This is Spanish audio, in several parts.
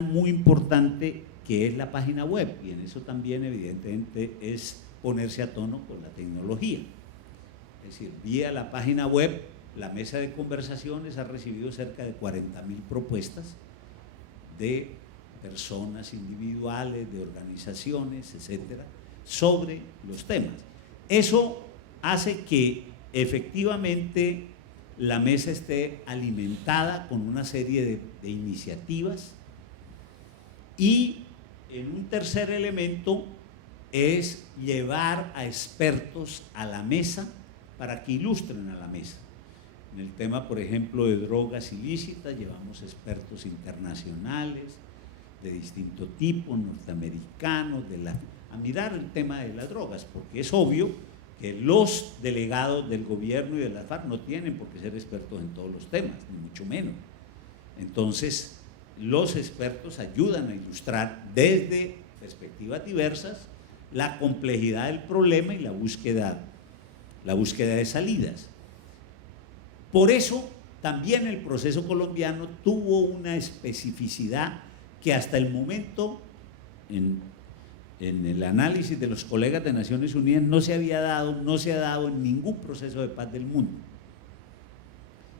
muy importante que es la página web, y en eso también evidentemente es ponerse a tono con la tecnología. Es decir, vía la página web, la mesa de conversaciones ha recibido cerca de 40.000 propuestas de personas individuales, de organizaciones, etcétera, sobre los temas. Eso hace que efectivamente la mesa esté alimentada con una serie de iniciativas. Y en un tercer elemento es llevar a expertos a la mesa para que ilustren a la mesa. En el tema, por ejemplo, de drogas ilícitas, llevamos expertos internacionales de distinto tipo, norteamericanos, a mirar el tema de las drogas, porque es obvio que los delegados del gobierno y de la FARC no tienen por qué ser expertos en todos los temas, ni mucho menos. Entonces, los expertos ayudan a ilustrar desde perspectivas diversas la complejidad del problema y la búsqueda de salidas. Por eso también el proceso colombiano tuvo una especificidad que hasta el momento en el análisis de los colegas de Naciones Unidas no se ha dado en ningún proceso de paz del mundo.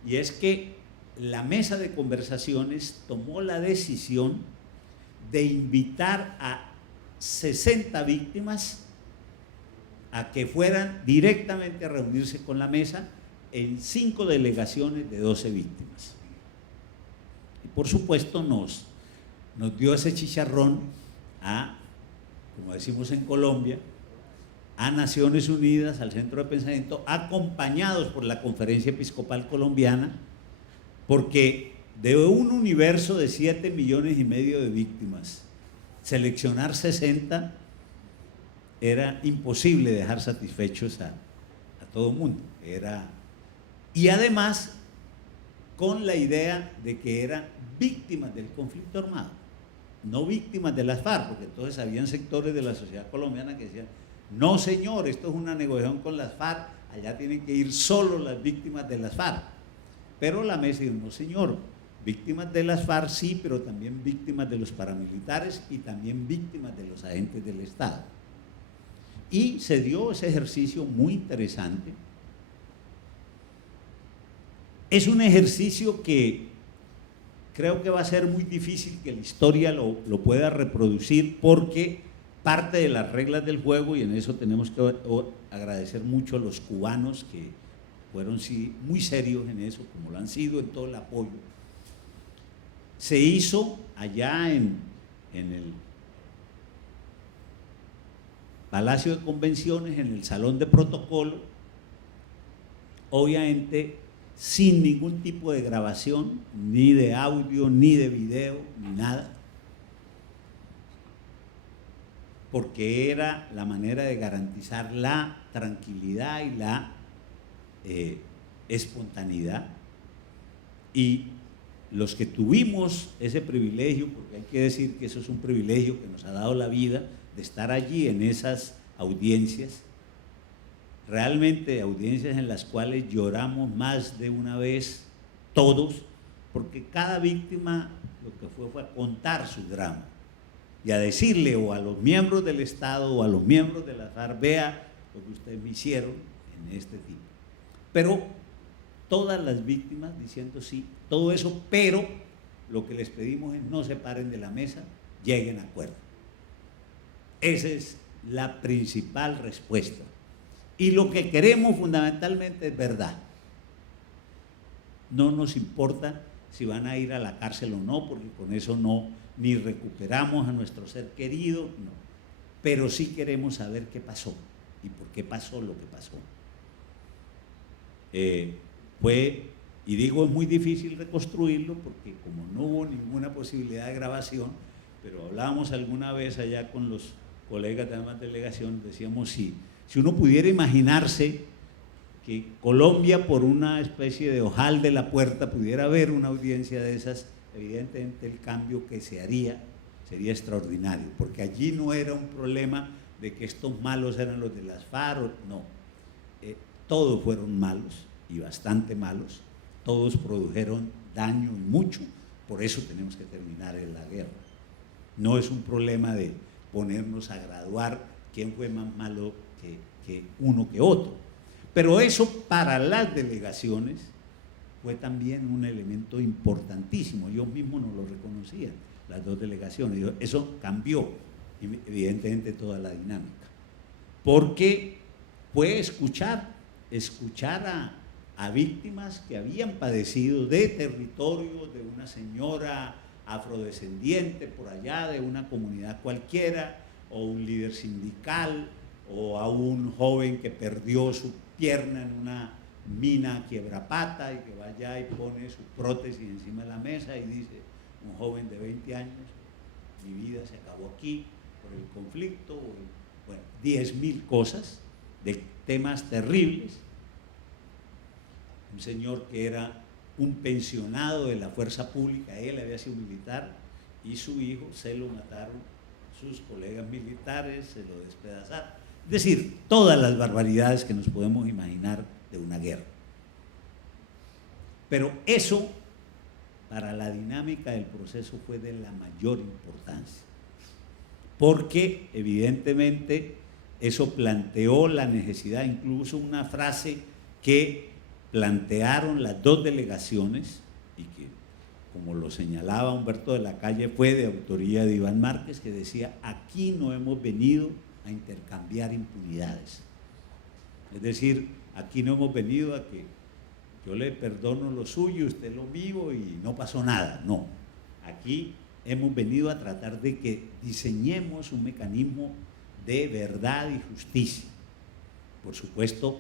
Y es que la mesa de conversaciones tomó la decisión de invitar a 60 víctimas a que fueran directamente a reunirse con la mesa en 5 delegaciones de 12 víctimas. Y por supuesto nos dio ese chicharrón como decimos en Colombia, a Naciones Unidas, al Centro de Pensamiento, acompañados por la Conferencia Episcopal Colombiana, porque de un universo de 7,5 millones de víctimas, seleccionar 60 era imposible dejar satisfechos a todo el mundo. Y además, con la idea de que eran víctimas del conflicto armado, no víctimas de las FARC, porque entonces habían sectores de la sociedad colombiana que decían: no señor, esto es una negociación con las FARC, allá tienen que ir solo las víctimas de las FARC. Pero la mesa dijo: no señor, víctimas de las FARC sí, pero también víctimas de los paramilitares y también víctimas de los agentes del Estado. Y se dio ese ejercicio muy interesante. Es un ejercicio que creo que va a ser muy difícil que la historia lo pueda reproducir, porque parte de las reglas del juego, y en eso tenemos que agradecer mucho a los cubanos que fueron sí muy serios en eso, como lo han sido en todo el apoyo. Se hizo allá en el Palacio de Convenciones, en el Salón de Protocolo, obviamente sin ningún tipo de grabación, ni de audio, ni de video, ni nada, porque era la manera de garantizar la tranquilidad y la espontaneidad. Y los que tuvimos ese privilegio, porque hay que decir que eso es un privilegio que nos ha dado la vida, de estar allí en esas audiencias, realmente audiencias en las cuales lloramos más de una vez todos, porque cada víctima lo que fue a contar su drama y a decirle o a los miembros del Estado o a los miembros de la FARC: vea lo que ustedes me hicieron en este tipo. Pero todas las víctimas diciendo sí, todo eso, pero lo que les pedimos es: no se paren de la mesa, lleguen a acuerdo. Esa es la principal respuesta. Y lo que queremos fundamentalmente es verdad. No nos importa si van a ir a la cárcel o no, porque con eso no, ni recuperamos a nuestro ser querido, no. Pero sí queremos saber qué pasó y por qué pasó lo que pasó. Y digo, es muy difícil reconstruirlo, porque como no hubo ninguna posibilidad de grabación, pero hablábamos alguna vez allá con los colegas de la delegación, decíamos: si uno pudiera imaginarse que Colombia, por una especie de ojal de la puerta, pudiera haber una audiencia de esas, evidentemente el cambio que se haría sería extraordinario, porque allí no era un problema de que estos malos eran los de las FARC, no, todos fueron malos y bastante malos, todos produjeron daño y mucho, por eso tenemos que terminar en la guerra. No es un problema de ponernos a graduar quién fue más malo que uno que otro. Pero eso para las delegaciones fue también un elemento importantísimo. Ellos mismos nos lo reconocían, las dos delegaciones. Eso cambió evidentemente toda la dinámica. Porque fue escuchar a víctimas que habían padecido de territorio de una señora afrodescendiente por allá, de una comunidad cualquiera, o un líder sindical, o a un joven que perdió su pierna en una mina quiebrapata y que va allá y pone su prótesis encima de la mesa y dice, un joven de 20 años, mi vida se acabó aquí por el conflicto, bueno, 10.000 cosas, de temas terribles. Un señor que era un pensionado de la fuerza pública, él había sido militar y su hijo se lo mataron sus colegas militares, se lo despedazaron. Es decir, todas las barbaridades que nos podemos imaginar de una guerra. Pero eso, para la dinámica del proceso, fue de la mayor importancia, porque evidentemente eso planteó la necesidad, incluso una frase que plantearon las dos delegaciones y que, como lo señalaba Humberto de la Calle, fue de autoría de Iván Márquez, que decía, aquí no hemos venido a intercambiar impunidades. Es decir, aquí no hemos venido a que yo le perdono lo suyo, usted lo mío y no pasó nada. No, aquí hemos venido a tratar de que diseñemos un mecanismo de verdad y justicia. Por supuesto,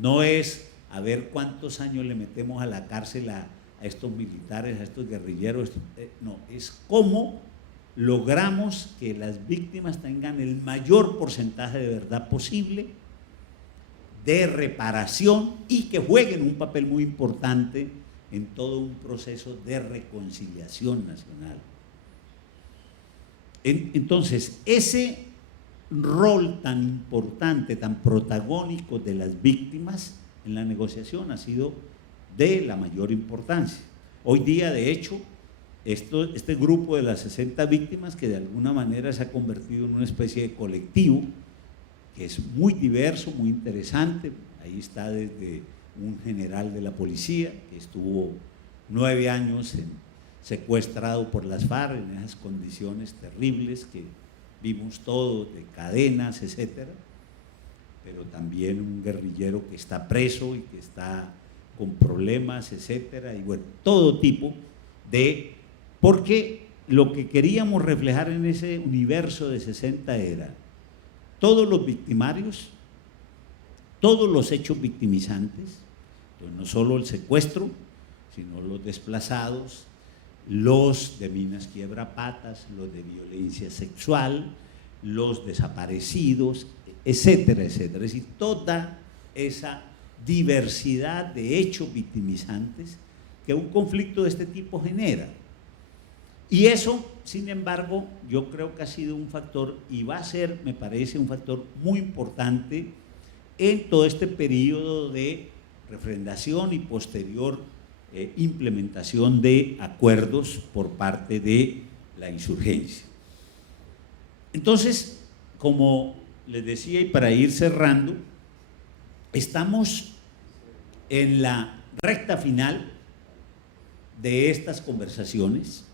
no es a ver cuántos años le metemos a la cárcel a estos militares, a estos guerrilleros, no, es cómo logramos que las víctimas tengan el mayor porcentaje de verdad posible, de reparación y que jueguen un papel muy importante en todo un proceso de reconciliación nacional. Entonces, ese rol tan importante, tan protagónico de las víctimas en la negociación ha sido de la mayor importancia. Hoy día, de hecho, este grupo de las 60 víctimas, que de alguna manera se ha convertido en una especie de colectivo, que es muy diverso, muy interesante. Ahí está desde un general de la policía, que estuvo 9 años secuestrado por las FARC en esas condiciones terribles que vimos todos, de cadenas, etcétera, pero también un guerrillero que está preso y que está con problemas, etcétera, y bueno, todo tipo de... Porque lo que queríamos reflejar en ese universo de 60 era todos los victimarios, todos los hechos victimizantes, entonces no solo el secuestro, sino los desplazados, los de minas quiebrapatas, los de violencia sexual, los desaparecidos, etcétera, etcétera. Es decir, toda esa diversidad de hechos victimizantes que un conflicto de este tipo genera. Y eso, sin embargo, yo creo que ha sido un factor y va a ser, me parece, un factor muy importante en todo este periodo de refrendación y posterior implementación de acuerdos por parte de la insurgencia. Entonces, como les decía, y para ir cerrando, estamos en la recta final de estas conversaciones.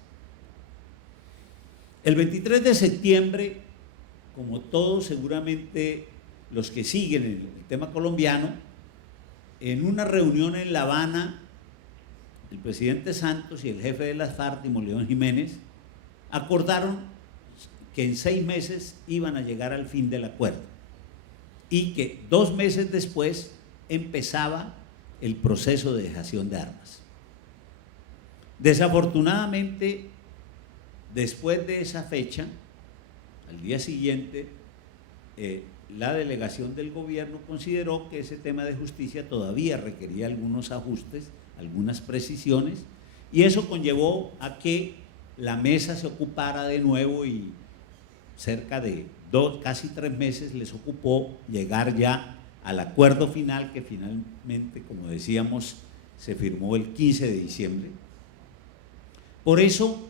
El 23 de septiembre, como todos seguramente los que siguen el tema colombiano, en una reunión en La Habana, el presidente Santos y el jefe de las FARC, León Jiménez, acordaron que en 6 meses iban a llegar al fin del acuerdo y que 2 meses después empezaba el proceso de dejación de armas. Desafortunadamente, después de esa fecha, al día siguiente, la delegación del gobierno consideró que ese tema de justicia todavía requería algunos ajustes, algunas precisiones, y eso conllevó a que la mesa se ocupara de nuevo y cerca de casi 3 meses les ocupó llegar ya al acuerdo final que finalmente, como decíamos, se firmó el 15 de diciembre. Por eso,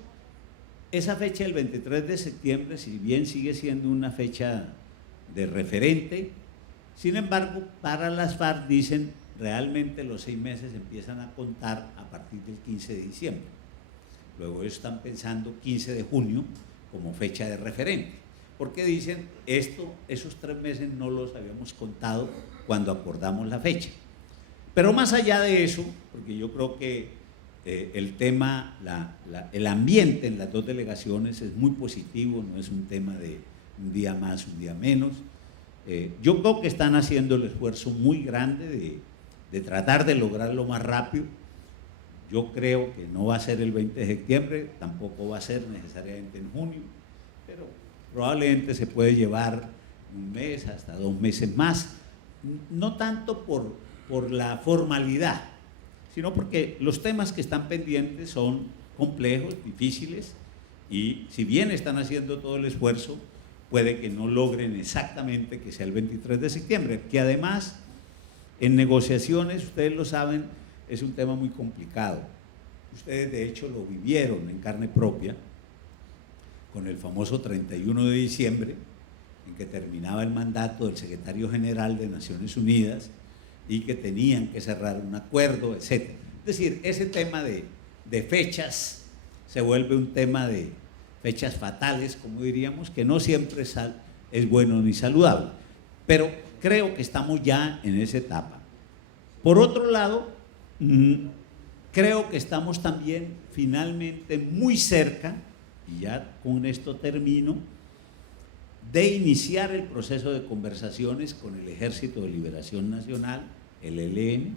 esa fecha del 23 de septiembre, si bien sigue siendo una fecha de referente, sin embargo, para las FARC dicen realmente los 6 meses empiezan a contar a partir del 15 de diciembre. Luego ellos están pensando 15 de junio como fecha de referente, porque dicen esos 3 meses no los habíamos contado cuando acordamos la fecha. Pero más allá de eso, porque yo creo que el tema, el ambiente en las dos delegaciones es muy positivo, no es un tema de un día más, un día menos. Yo creo que están haciendo el esfuerzo muy grande de tratar de lograrlo más rápido. Yo creo que no va a ser el 20 de septiembre, tampoco va a ser necesariamente en junio, pero probablemente se puede llevar 1 mes, hasta 2 meses más, no tanto por la formalidad, sino porque los temas que están pendientes son complejos, difíciles, y si bien están haciendo todo el esfuerzo, puede que no logren exactamente que sea el 23 de septiembre, que además en negociaciones, ustedes lo saben, es un tema muy complicado. Ustedes de hecho lo vivieron en carne propia con el famoso 31 de diciembre, en que terminaba el mandato del secretario general de Naciones Unidas y que tenían que cerrar un acuerdo, etc. Es decir, ese tema de fechas se vuelve un tema de fechas fatales, como diríamos, que no siempre es bueno ni saludable. Pero creo que estamos ya en esa etapa. Por otro lado, creo que estamos también finalmente muy cerca, y ya con esto termino, de iniciar el proceso de conversaciones con el Ejército de Liberación Nacional, el ELN,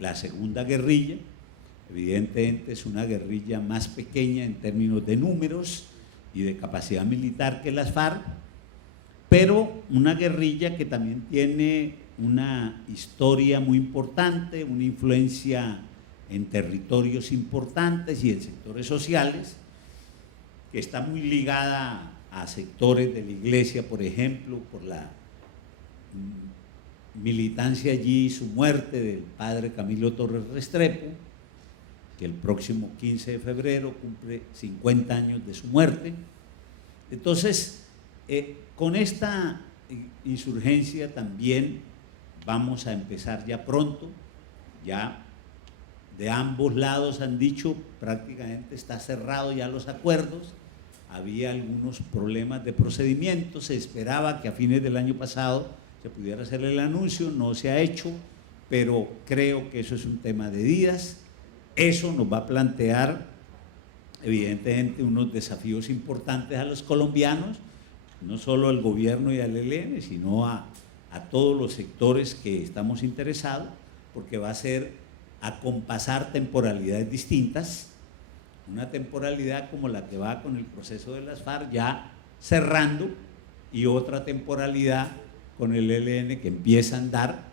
la segunda guerrilla. Evidentemente es una guerrilla más pequeña en términos de números y de capacidad militar que las FARC, pero una guerrilla que también tiene una historia muy importante, una influencia en territorios importantes y en sectores sociales, que está muy ligada a sectores de la iglesia, por ejemplo, por la militancia allí y su muerte del padre Camilo Torres Restrepo, que el próximo 15 de febrero cumple 50 años de su muerte. Entonces, con esta insurgencia también vamos a empezar ya pronto, ya de ambos lados han dicho prácticamente está cerrado ya los acuerdos, había algunos problemas de procedimiento, se esperaba que a fines del año pasado se pudiera hacer el anuncio, no se ha hecho, pero creo que eso es un tema de días. Eso nos va a plantear evidentemente unos desafíos importantes a los colombianos, no solo al gobierno y al ELN, sino a todos los sectores que estamos interesados, porque va a ser acompasar temporalidades distintas, una temporalidad como la que va con el proceso de las FARC ya cerrando y otra temporalidad con el ELN que empieza a andar,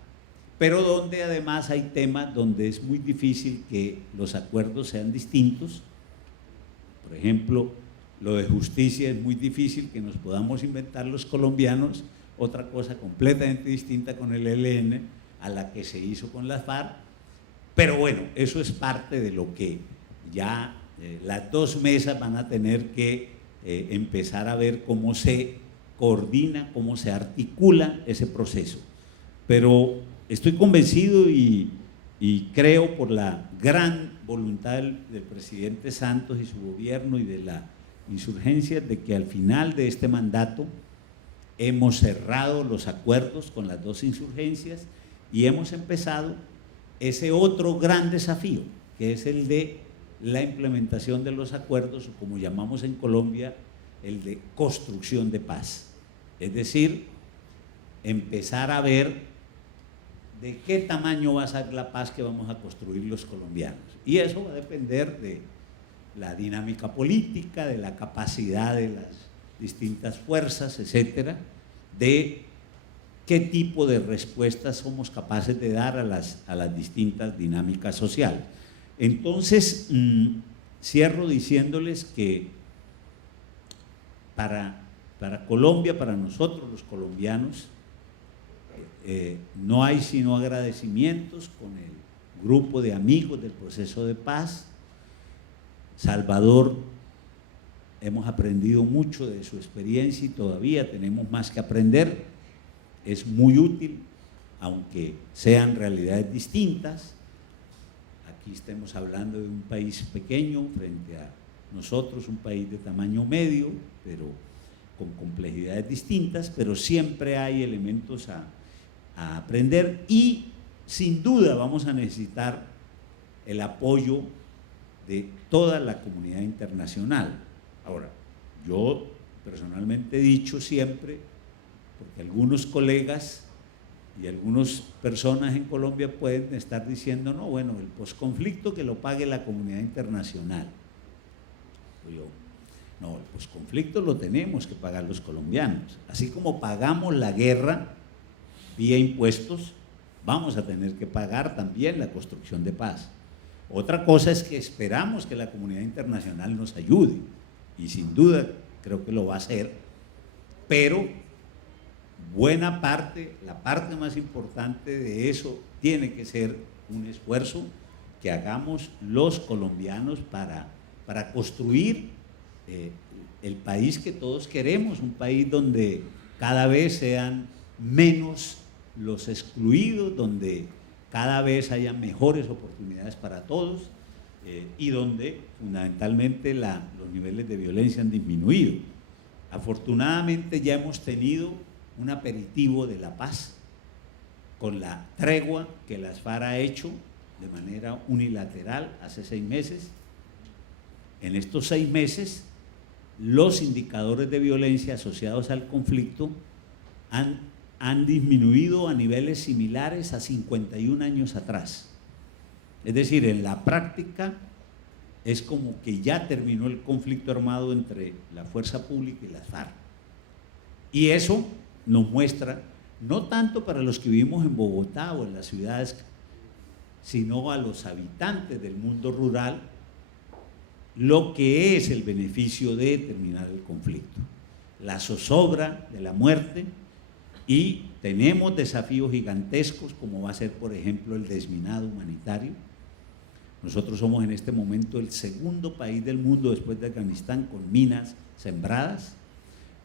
pero donde además hay temas donde es muy difícil que los acuerdos sean distintos. Por ejemplo, lo de justicia es muy difícil que nos podamos inventar los colombianos otra cosa completamente distinta con el ELN a la que se hizo con las FARC, pero bueno, eso es parte de lo que ya las dos mesas van a tener que empezar a ver cómo se coordina, cómo se articula ese proceso. Pero estoy convencido y creo por la gran voluntad del presidente Santos y su gobierno y de la insurgencia de que al final de este mandato hemos cerrado los acuerdos con las dos insurgencias y hemos empezado ese otro gran desafío, que es el de la implementación de los acuerdos, o como llamamos en Colombia, el de construcción de paz. Es decir, empezar a ver de qué tamaño va a ser la paz que vamos a construir los colombianos. Y eso va a depender de la dinámica política, de la capacidad de las distintas fuerzas, etcétera, de qué tipo de respuestas somos capaces de dar a las distintas dinámicas sociales. Entonces, cierro diciéndoles que para Colombia, para nosotros los colombianos, no hay sino agradecimientos con el grupo de amigos del proceso de paz. Salvador hemos aprendido mucho de su experiencia y todavía tenemos más que aprender. Es muy útil, aunque sean realidades distintas. Aquí estamos hablando de un país pequeño frente a nosotros, un país de tamaño medio, pero con complejidades distintas, pero siempre hay elementos a aprender y sin duda vamos a necesitar el apoyo de toda la comunidad internacional. Ahora, yo personalmente he dicho siempre, porque algunos colegas y algunas personas en Colombia pueden estar diciendo, no, bueno, el posconflicto que lo pague la comunidad internacional. Yo, no, el posconflicto lo tenemos que pagar los colombianos. Así como pagamos la guerra vía impuestos, vamos a tener que pagar también la construcción de paz. Otra cosa es que esperamos que la comunidad internacional nos ayude, y sin duda creo que lo va a hacer, pero buena parte, la parte más importante de eso tiene que ser un esfuerzo que hagamos los colombianos para construir el país que todos queremos, un país donde cada vez sean menos los excluidos, donde cada vez haya mejores oportunidades para todos y donde fundamentalmente los niveles de violencia han disminuido. Afortunadamente ya hemos tenido un aperitivo de la paz con la tregua que las FARC ha hecho de manera unilateral hace 6 meses. En estos 6 meses, los indicadores de violencia asociados al conflicto han disminuido a niveles similares a 51 años atrás. Es decir, en la práctica es como que ya terminó el conflicto armado entre la fuerza pública y las FARC. Y eso nos muestra, no tanto para los que vivimos en Bogotá o en las ciudades, sino a los habitantes del mundo rural, lo que es el beneficio de terminar el conflicto, la zozobra de la muerte, y tenemos desafíos gigantescos como va a ser, por ejemplo, el desminado humanitario. Nosotros somos en este momento el segundo país del mundo después de Afganistán con minas sembradas.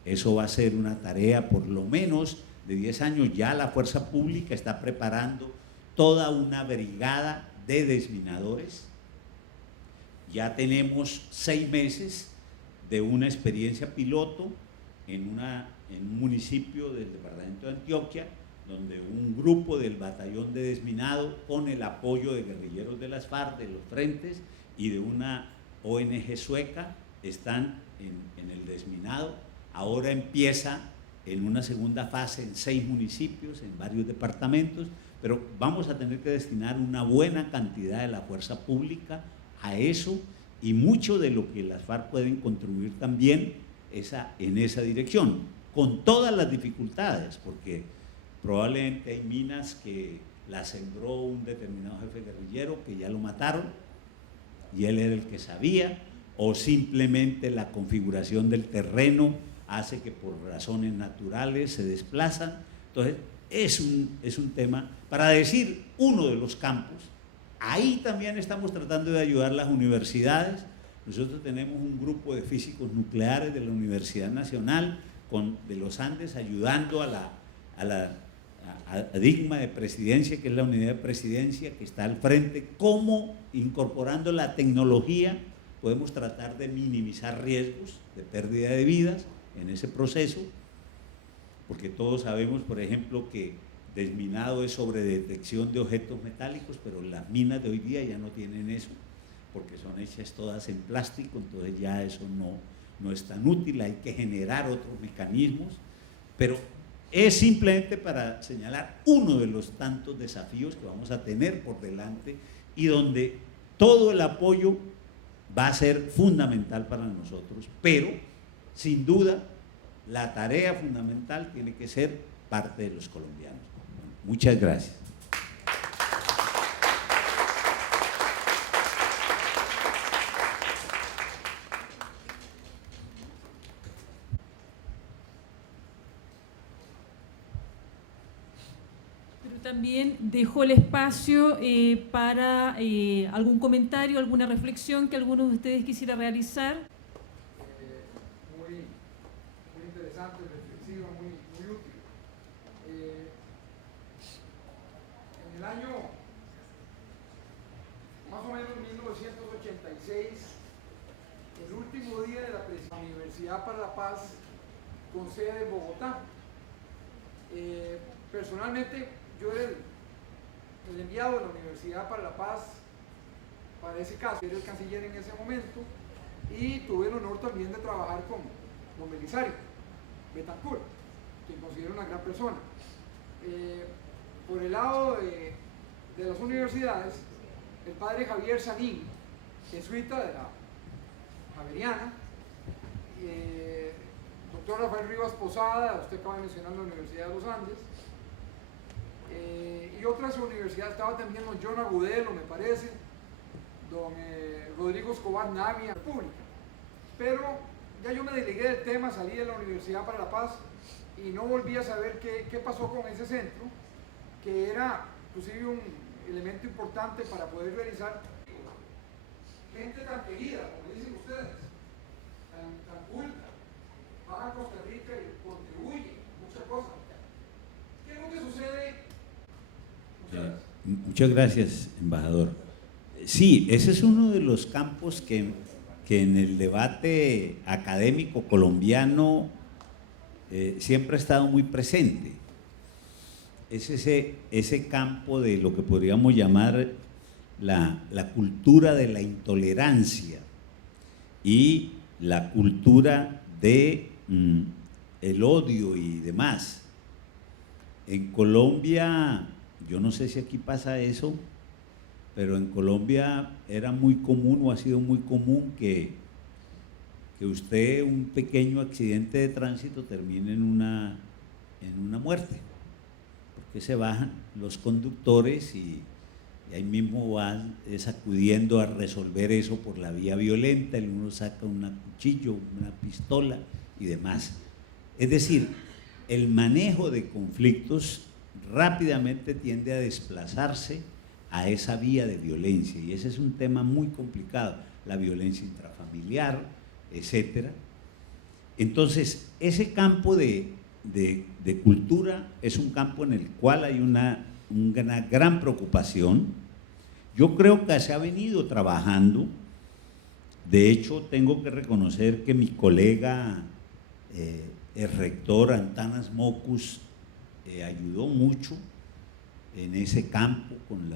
Eso va a ser una tarea por lo menos de 10 años. Ya la fuerza pública está preparando toda una brigada de desminadores. Ya tenemos 6 meses de una experiencia piloto en un municipio del departamento de Antioquia, donde un grupo del batallón de desminado, con el apoyo de guerrilleros de las FARC, de los frentes y de una ONG sueca, están en el desminado. Ahora empieza en una segunda fase en 6 municipios, en varios departamentos, pero vamos a tener que destinar una buena cantidad de la fuerza pública a eso, y mucho de lo que las FARC pueden contribuir también en esa dirección, con todas las dificultades, porque probablemente hay minas que las sembró un determinado jefe guerrillero que ya lo mataron y él era el que sabía, o simplemente la configuración del terreno hace que por razones naturales se desplazan. Entonces es un tema, para decir uno de los campos. Ahí también estamos tratando de ayudar las universidades. Nosotros tenemos un grupo de físicos nucleares de la Universidad Nacional de los Andes ayudando a la DIGMA de Presidencia, que es la unidad de presidencia que está al frente, cómo incorporando la tecnología podemos tratar de minimizar riesgos de pérdida de vidas en ese proceso, porque todos sabemos, por ejemplo, que desminado es sobre detección de objetos metálicos, pero las minas de hoy día ya no tienen eso, porque son hechas todas en plástico, entonces ya eso no es tan útil, hay que generar otros mecanismos, pero es simplemente para señalar uno de los tantos desafíos que vamos a tener por delante y donde todo el apoyo va a ser fundamental para nosotros, pero sin duda la tarea fundamental tiene que ser parte de los colombianos. Muchas gracias. También dejo el espacio para algún comentario, alguna reflexión que alguno de ustedes quisiera realizar. reflexiva, muy útil. En el año más o menos 1986, el último día de la Universidad para la Paz con sede en Bogotá. Personalmente, yo era el enviado de la Universidad para la Paz para ese caso, era el canciller en ese momento, y tuve el honor también de trabajar con Belisario Betancourt, quien considero una gran persona. Por el lado de las universidades, el padre Javier Sanín, jesuita de la Javeriana, doctor Rafael Rivas Posada, usted acaba de mencionar la Universidad de los Andes, y otras universidades, estaba también don John Agudelo, me parece, don Rodrigo Escobar Navia, República. Pero ya yo me delegué del tema, salí de la Universidad para la Paz y no volví a saber qué pasó con ese centro, que era inclusive un elemento importante para poder realizar gente tan querida, como dicen ustedes, tan culta, va a Costa Rica y contribuye muchas cosas. ¿Qué es lo que sucede? Muchas gracias, embajador. Sí, ese es uno de los campos que en el debate académico colombiano siempre ha estado muy presente. Es ese campo de lo que podríamos llamar la cultura de la intolerancia y la cultura de el odio y demás. En Colombia, yo no sé si aquí pasa eso, pero en Colombia era muy común o ha sido muy común que usted, un pequeño accidente de tránsito, termine en una muerte, porque se bajan los conductores y ahí mismo van acudiendo a resolver eso por la vía violenta, el uno saca un cuchillo, una pistola y demás. Es decir, el manejo de conflictos rápidamente tiende a desplazarse a esa vía de violencia, y ese es un tema muy complicado, la violencia intrafamiliar, etcétera. Entonces, ese campo de cultura es un campo en el cual hay una gran preocupación. Yo creo que se ha venido trabajando. De hecho, tengo que reconocer que mi colega, el rector Antanas Mocus, ayudó mucho en ese campo con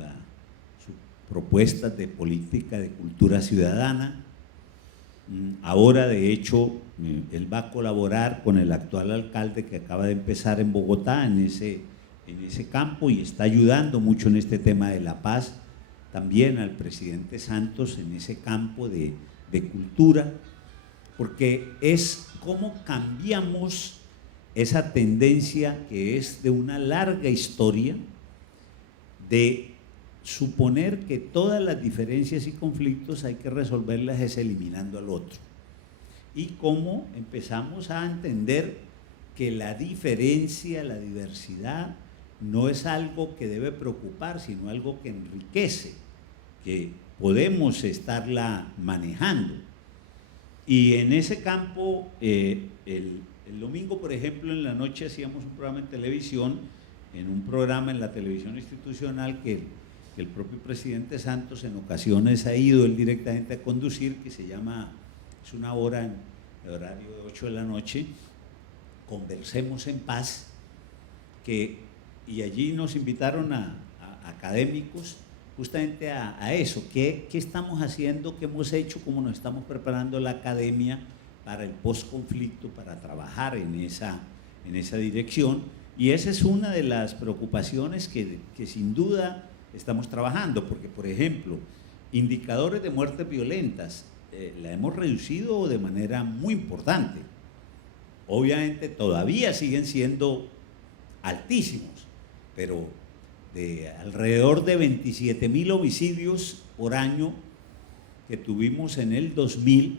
sus propuestas de política de cultura ciudadana. Ahora, de hecho, él va a colaborar con el actual alcalde que acaba de empezar en Bogotá en ese campo, y está ayudando mucho en este tema de la paz, también al presidente Santos en ese campo de cultura, porque es cómo cambiamos esa tendencia que es de una larga historia de suponer que todas las diferencias y conflictos hay que resolverlas es eliminando al otro, y cómo empezamos a entender que la diferencia, la diversidad no es algo que debe preocupar, sino algo que enriquece, que podemos estarla manejando. Y en ese campo, el domingo, por ejemplo, en la noche hacíamos un programa en televisión, en un programa en la televisión institucional que el propio presidente Santos en ocasiones ha ido él directamente a conducir, que se llama, es una hora en el horario de 8 de la noche, Conversemos en Paz, y allí nos invitaron a académicos justamente a eso, qué estamos haciendo, qué hemos hecho, cómo nos estamos preparando la academia para el postconflicto, para trabajar en esa dirección. Y esa es una de las preocupaciones que sin duda estamos trabajando, porque, por ejemplo, indicadores de muertes violentas la hemos reducido de manera muy importante. Obviamente todavía siguen siendo altísimos, pero de alrededor de 27.000 homicidios por año que tuvimos en el 2000,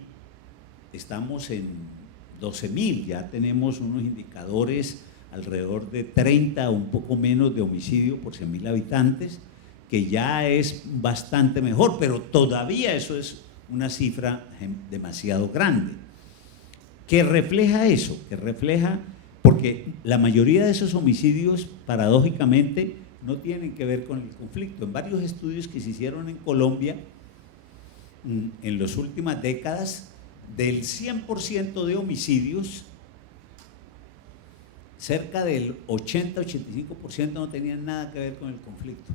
estamos en 12.000, ya tenemos unos indicadores alrededor de 30 o un poco menos de homicidio por 100.000 habitantes, que ya es bastante mejor, pero todavía eso es una cifra demasiado grande. ¿Qué refleja eso? Que refleja porque la mayoría de esos homicidios, paradójicamente, no tienen que ver con el conflicto. En varios estudios que se hicieron en Colombia, en las últimas décadas, del 100% de homicidios, cerca del 80-85% no tenían nada que ver con el conflicto.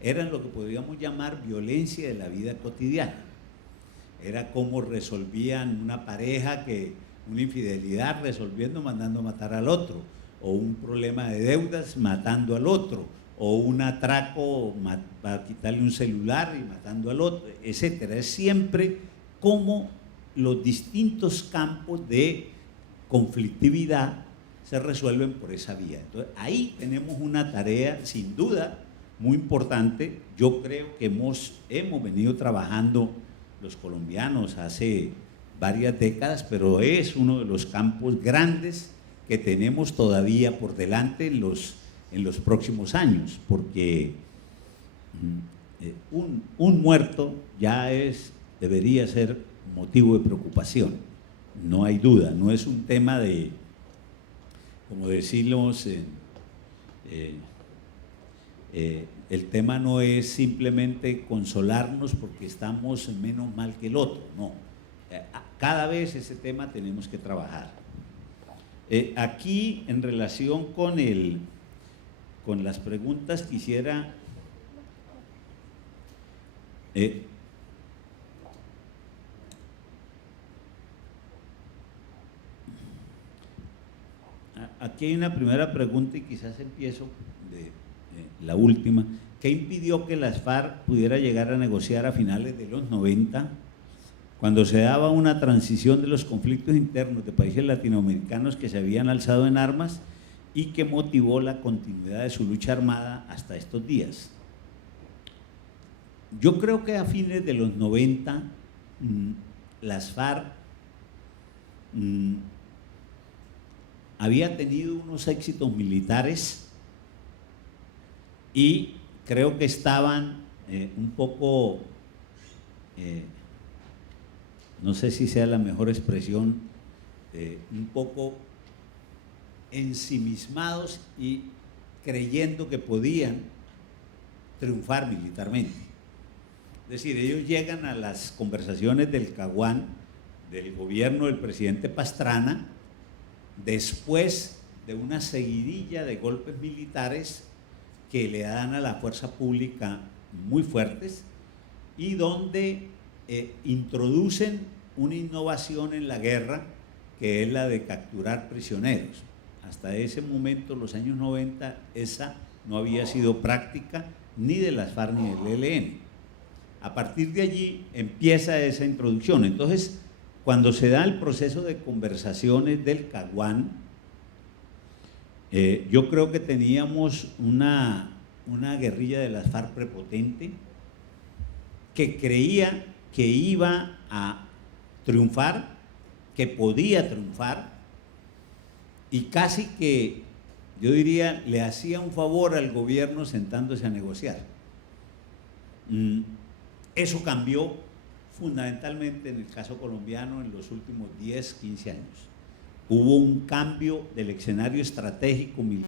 Eran lo que podríamos llamar violencia de la vida cotidiana. Era cómo resolvían una pareja, una infidelidad resolviendo mandando matar al otro, o un problema de deudas matando al otro, o un atraco para quitarle un celular y matando al otro, etcétera. Es siempre cómo los distintos campos de conflictividad se resuelven por esa vía. Entonces, ahí tenemos una tarea, sin duda, muy importante. Yo creo que hemos venido trabajando los colombianos hace varias décadas, pero es uno de los campos grandes que tenemos todavía por delante en los próximos años, porque un muerto ya debería ser motivo de preocupación, no hay duda, no es un tema de, como decimos, el tema no es simplemente consolarnos porque estamos menos mal que el otro, no. Cada vez ese tema tenemos que trabajar. Aquí, en relación con las preguntas, quisiera aquí hay una primera pregunta y quizás empiezo de la última. ¿Qué impidió que las FARC pudiera llegar a negociar a finales de los 90, cuando se daba una transición de los conflictos internos de países latinoamericanos que se habían alzado en armas y que motivó la continuidad de su lucha armada hasta estos días? Yo creo que a fines de los 90 las FARC había tenido unos éxitos militares y creo que estaban un poco, no sé si sea la mejor expresión, un poco ensimismados y creyendo que podían triunfar militarmente. Es decir, ellos llegan a las conversaciones del Caguán, del gobierno del presidente Pastrana, después de una seguidilla de golpes militares que le dan a la fuerza pública muy fuertes y donde introducen una innovación en la guerra que es la de capturar prisioneros. Hasta ese momento, los años 90, esa no había sido práctica ni de las FARC ni del ELN. A partir de allí empieza esa introducción. Entonces, cuando se da el proceso de conversaciones del Caguán, yo creo que teníamos una guerrilla de las FARC prepotente que creía que iba a triunfar, que podía triunfar, y casi que, yo diría, le hacía un favor al gobierno sentándose a negociar. Eso cambió fundamentalmente en el caso colombiano en los últimos 10, 15 años. Hubo un cambio del escenario estratégico militar